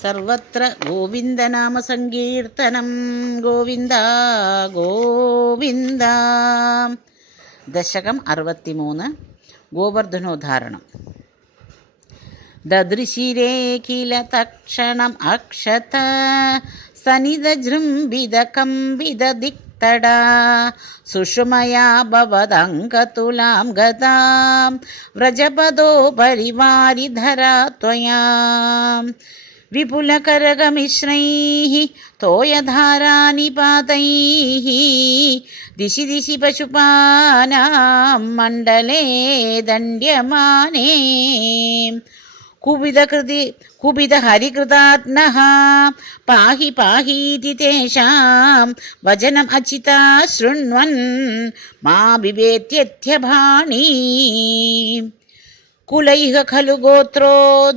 സർവത്ര ഗോവിന്ദനാമസങ്കീർത്തനം. ഗോവിന്ദ ഗോവിന്ദ. ദശകം 63. ഗോവർദ്ധനോദ്ധാരണം. ദദൃശിരേ കില തക്ഷണം അക്ഷത സനിതജൃംഭിത കമ്പിത ദിക്തടാ സുഷുമയാ ഭവദംഗതുലാം ഗതാം വ്രജപദോ പരിവാരിധരാ ത്വയാ വിപുലകരകമിശ്രൈഃ തോയധാരാനിപാതൈഃ ദിശി ദിശി പശുപാനാം മണ്ഡലേ ദണ്ഡ്യമാനേ കുപിതഹരികൃതാത്മഃ പാഹി പാഹീതി തേഷാം വചനം അചിതാ ശൃണ്വൻ മാ ബിഭേത്യത്യഭാണീ കുലൈഹ ഖലു ഗോത്രോ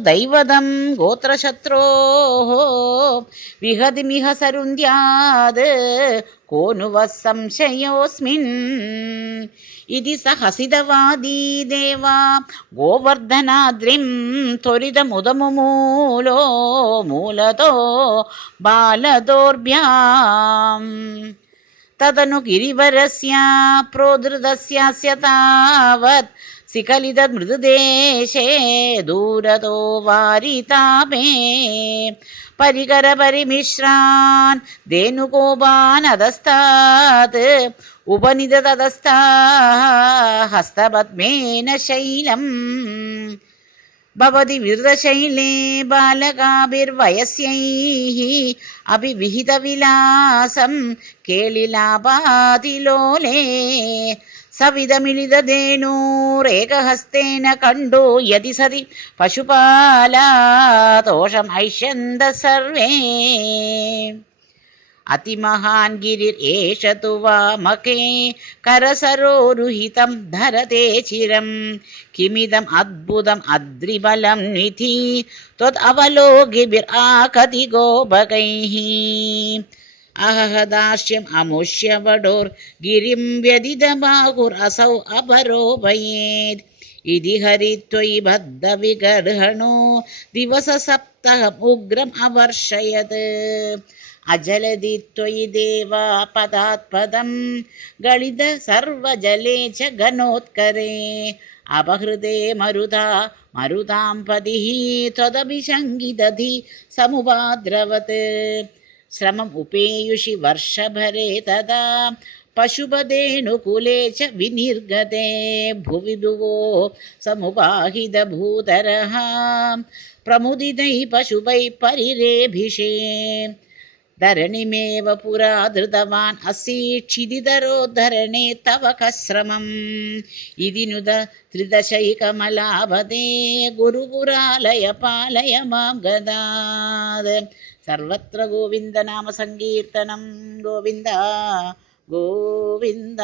ദൈവതം ഗോത്രശത്രോഃ വിഹതിമിഹ സരുന്ദ്യാത് കോനു വഃ സംശയോऽസ്മിൻ ഇതി സ ഹസിതവാദീ ദേവാ ഗോവർദ്ധനാദ്രിം ത്വരിതമുദമുമൂലോ മൂലതോ ബാലദോർഭ്യാം തദനു ഗിരിവരസ്യ പ്രോധൃതസ്യാസ്യ താവത് സികലിതത് മൃദുദേശേ ദൂരതോ വാരിതാപേ പരികര പരിമിശ്രാൻ ധേനുകോപാൻ അധസ്താത് ഉപനിതതസ്ഥ ഹസ്തപദ്മേന ശൈലം ഭവതി വിരുദ്ധശൈലേ ബാലകാഭിർവയസ്യൈഃ അഭിവിഹിതവിലാസം കേളിലാപാതിലോലേ സവിധമിളിതധേനൂരേകഹസ്തേന കണ്ടോ യതി സതി പശുപാലാതോഷം ഐഷ്യന്ത സർവേ അതിമഹാൻ ഗിരിർഏഷ തു വാമകേ കരസരോരുഹിതം ധരതേ ചിരം കിമിദം അദ്ഭുതം അദ്രിബലം നിധി ത്വത് അവലോകിഭിരാകതി ഗോപകൈഃ അഹഹദാസ്യം അമുഷ്യവടോർ ഗിരിം വ്യതിതബാഹുർ അസൗ അപരോപയേത് ഇതി ഹരിത്വയി ബദ്ധവിഗർഹണോ ദിവസസപ്തഹം ഉഗ്രം അവർഷയത് അജലതി ത്വയി ദേവാ പദാത്പദം ഗളിത സർവജലേ ച ഘനോത്കരേ അപഹൃതേ മരുതാം പതിഃ ത്വദഭിശങ്കിദധി സമുപാദ്രവത് ശ്രമം ഉപേയുഷി വർഷഭരേ തദാ പശുപതേനുകുലേ ച വിനിർഗതേ ഭുവി ഭുവോ സമുപാഹിതഭൂതരഃ പ്രമുദിതൈ പശുപൈ പരിരേഭിഷേ ധരണിമേവ പുരാ ധൃതവാൻ അസീക്ഷിതിതരോദ്ധരണേ തവ കശ്രമം ഇതി നുത ത്രിദശൈകമലാപദേ ഗുരുപുരാലയ പാലയ മാം ഗദാത്. സർവത്ര ഗോവിന്ദനാമ സങ്കീർത്തനം. ഗോവിന്ദ ഗോവിന്ദ.